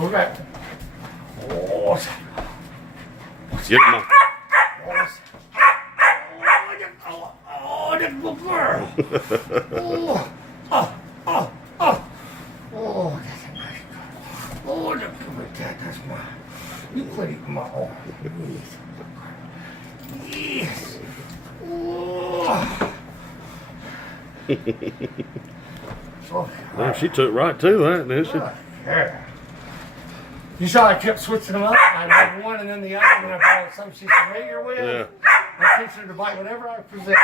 Pull it back. Oh, Get it, Mom. oh, that's good girl. Oh, that's a nice girl. Oh, that's good. That's mine. You quit eating my arm. Yes. Oh. Man, she took right to that, didn't she? Yeah. You saw I kept switching them up. I'd have one and then the other when I found something she's familiar with. Yeah. I teach her to bite whatever I present.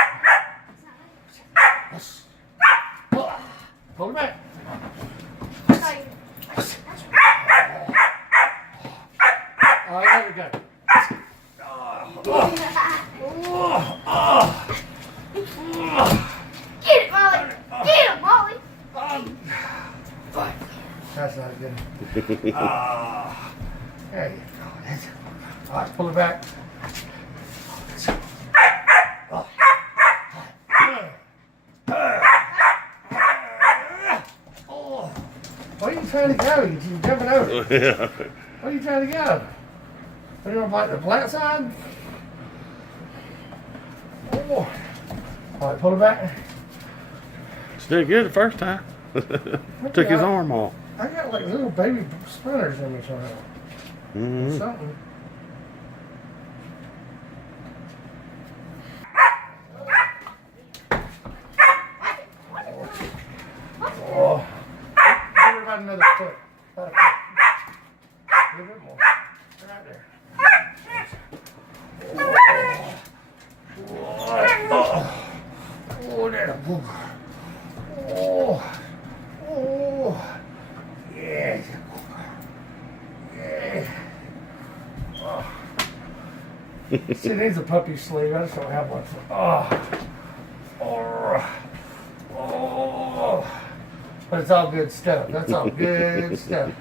Pull it back. Oh, I let her go. Get it, Molly. Get it, Molly. That's not good. There you go. That's it. All right, pull it back. Oh. Where are you trying to go? You're jumping over. Yeah. Where are you trying to go? Are you going to bite the black side? Oh. All right, pull it back. Still good the first time. Took his arm off. I got like little baby splinters in me somehow. Mm-hmm. Something. Oh. Give her about another foot. About a foot. A little bit more. Right there. Oh, there's a booger. Oh. Oh. Yes. Yeah. Oh. See, there's a puppy sleeve. I just don't have one. Oh. Oh. Oh. But it's all good stuff. That's all good stuff.